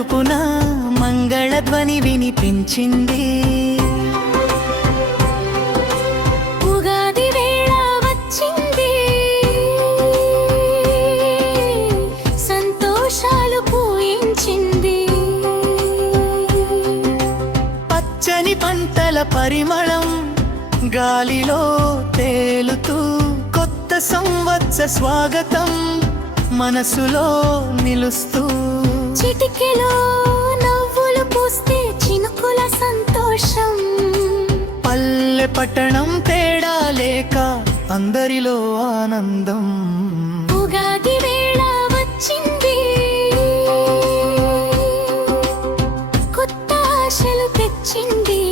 తలుపున మంగళధ్వని వినిపించింది. ఉగాది వేళ వచ్చింది, సంతోషాలు పూయించింది. పచ్చని పంటల పరిమళం గాలిలో తేలుతూ, కొత్త సంవత్సర స్వాగతం మనసులో నిలుస్తూ, చిటికెలో నవ్వులు పూస్తే చినుకుల సంతోషం. పల్లె పట్టణం తేడా లేక అందరిలో ఆనందం. ఉగాది వేళ వచ్చింది, కొత్త ఆశలు తెచ్చింది.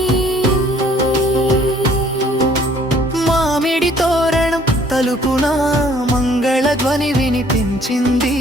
మామిడి తోరణం తలుపున మంగళధ్వని వినిపించింది.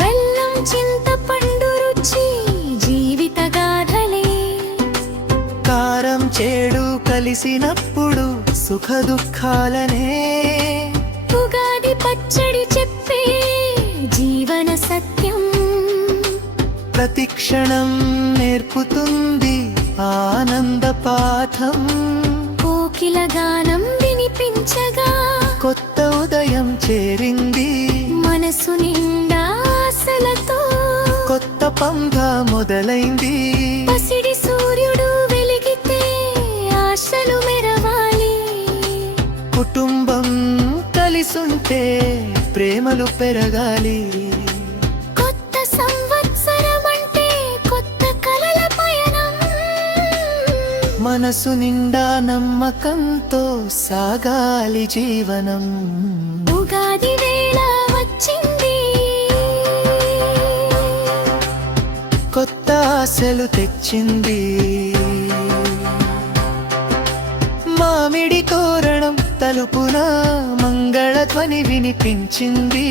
బెల్లం చింతపండు రుచి జీవిత గాథలే, కారం చేడు కలిసినప్పుడు సుఖ దుఃఖాలనే, ఉగాది పచ్చడి చెప్పే జీవన సత్యం. ప్రతి క్షణం నేర్పుతుంది ఆనంద పాఠం. కోకిల గానం వినిపించగా కొత్త ఉదయం చేరింది, మనసు నిండా ఆశలతో కొత్త పంధ మొదలైంది. పసిడి సూర్యుడు వెలిగితే ఆశలు మెరవాలి. కుటుంబం కలిసుంటే ప్రేమలు పెరగాలి. కొత్త సంవత్సరం అంటే కొత్త కలల పయనం. మనసు నిండా నమ్మకంతో సాగాలి జీవనం. ఉగాది వేళ వచ్చింది, కొత్త ఆశలు తెచ్చింది. మామిడి తోరణం తలుపున మంగళధ్వని వినిపించింది.